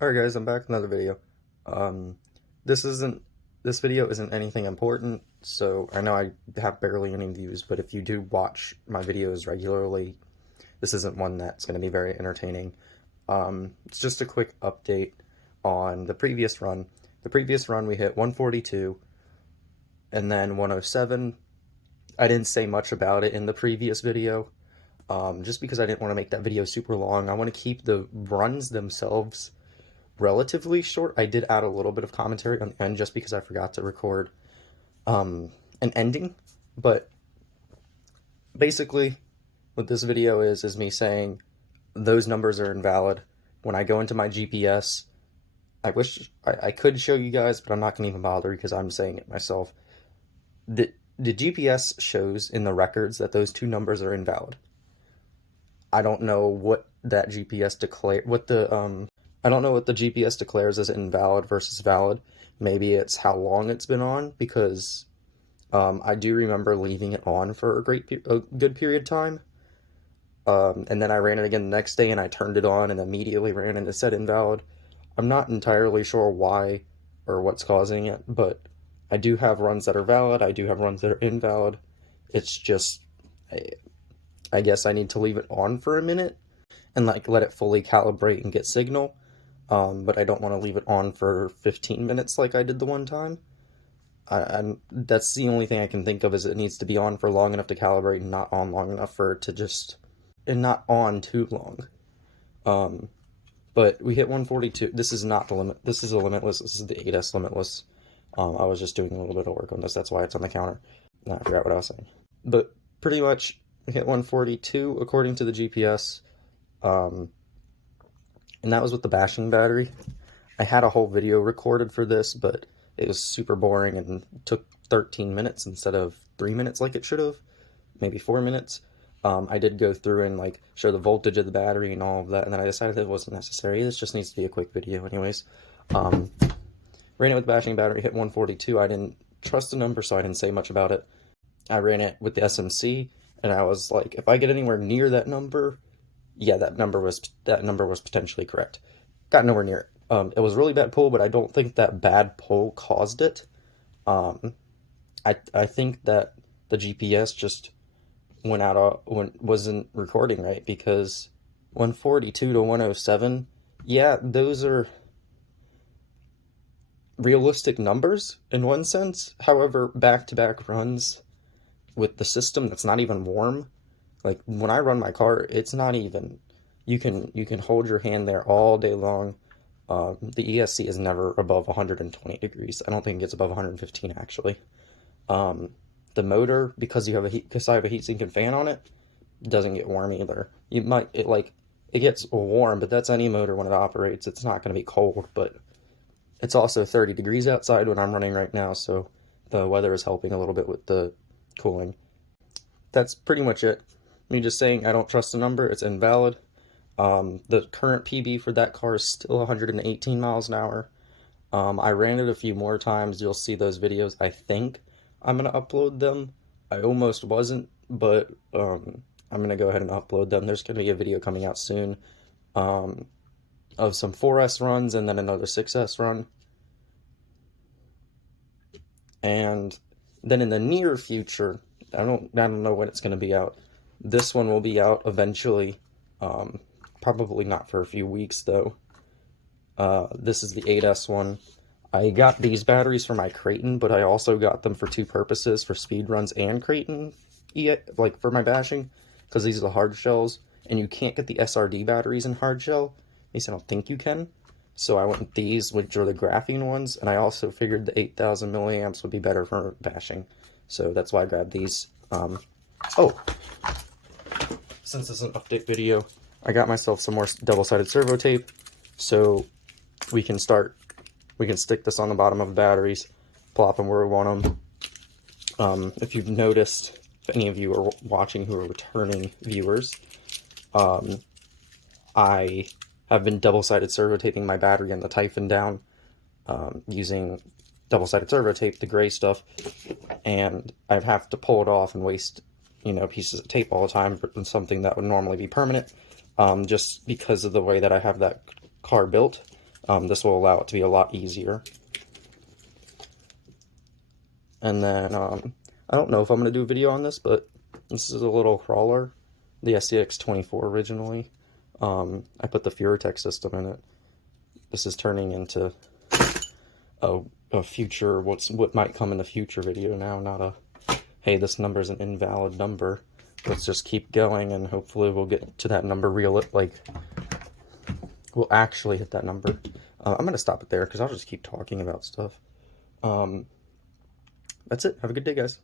Alright guys, I'm back with another video. This video isn't anything important, so I know I have barely any views, but if you do watch my videos regularly, this isn't one that's going to be very entertaining. It's just a quick update on the previous run. The previous run we hit 142 and then 107. I didn't say much about it in the previous video, just because I didn't want to make that video super long. I want to keep the runs themselves relatively short. I did add a little bit of commentary on the end just because I forgot to record an ending, but basically what this video is me saying those numbers are invalid. When I go into my GPS, I wish I could show you guys, but I'm not going to even bother because I'm saying it myself. The GPS shows in the records that those two numbers are invalid. I don't know what that GPS I don't know what the GPS declares as invalid versus valid. Maybe it's how long it's been on, because I do remember leaving it on for a good period of time. And then I ran it again the next day and I turned it on and immediately ran and it said invalid. I'm not entirely sure why or what's causing it, but I do have runs that are valid. I do have runs that are invalid. It's just, I guess I need to leave it on for a minute and let it fully calibrate and get signal. But I don't want to leave it on for 15 minutes like I did the one time. That's the only thing I can think of, is it needs to be on for long enough to calibrate and not on long enough for it to and not on too long. But we hit 142. This is not the limit. This is a limitless. This is the 8S limitless. I was just doing a little bit of work on this. That's why it's on the counter. No, I forgot what I was saying. But pretty much we hit 142 according to the GPS. And that was with the bashing battery. I had a whole video recorded for this, but it was super boring and took 13 minutes instead of 3 minutes like it should have, maybe 4 minutes. I did go through and show the voltage of the battery and all of that, and then I decided that it wasn't necessary. This just needs to be a quick video anyways. Ran it with the bashing battery, hit 142. I didn't trust the number, so I didn't say much about it. I ran it with the SMC, and I was like, if I get anywhere near that number, yeah, that number was potentially correct. Got nowhere near it. It was really bad pull, but I don't think that bad pull caused it. I think that the GPS just wasn't recording right, because 142 to 107, yeah, those are realistic numbers in one sense. However, back-to-back runs with the system that's not even warm, like when I run my car, it's not even, you can hold your hand there all day long. The ESC is never above 120 degrees. I don't think it gets above 115 actually. The motor, because I have a heatsink and fan on it, doesn't get warm either. It gets warm, but that's any motor when it operates. It's not going to be cold, but it's also 30 degrees outside when I'm running right now, so the weather is helping a little bit with the cooling. That's pretty much it. Me just saying I don't trust the number, it's invalid. The current PB for that car is still 118 miles an hour. I ran it a few more times. You'll see those videos. I think I'm going to upload them. I almost wasn't, but I'm going to go ahead and upload them. There's going to be a video coming out soon of some 4S runs and then another 6S run. And then in the near future, I don't know when it's going to be out. This one will be out eventually. Probably not for a few weeks though. This is the 8S one. I got these batteries for my Kraton, but I also got them for two purposes, for speed runs and Kraton, for my bashing, because these are the hard shells, and you can't get the SRD batteries in hard shell. At least I don't think you can. So I went with these, which are the graphene ones, and I also figured the 8,000 milliamps would be better for bashing. So that's why I grabbed these. Oh, since this is an update video, I got myself some more double-sided servo tape, so we can stick this on the bottom of the batteries, plop them where we want them. If you've noticed, if any of you are watching who are returning viewers, I have been double-sided servo taping my battery and the Typhon down, using double-sided servo tape, the gray stuff, and I have to pull it off and waste, pieces of tape all the time for something that would normally be permanent, just because of the way that I have that car built. This will allow it to be a lot easier. And then, I don't know if I'm going to do a video on this, but this is a little crawler, the SCX-24 originally. I put the Furatech system in it. This is turning into a future, what might come in the future video now, not a, hey, this number is an invalid number. Let's just keep going, and hopefully we'll get to that number we'll actually hit that number. I'm going to stop it there, because I'll just keep talking about stuff. That's it. Have a good day, guys.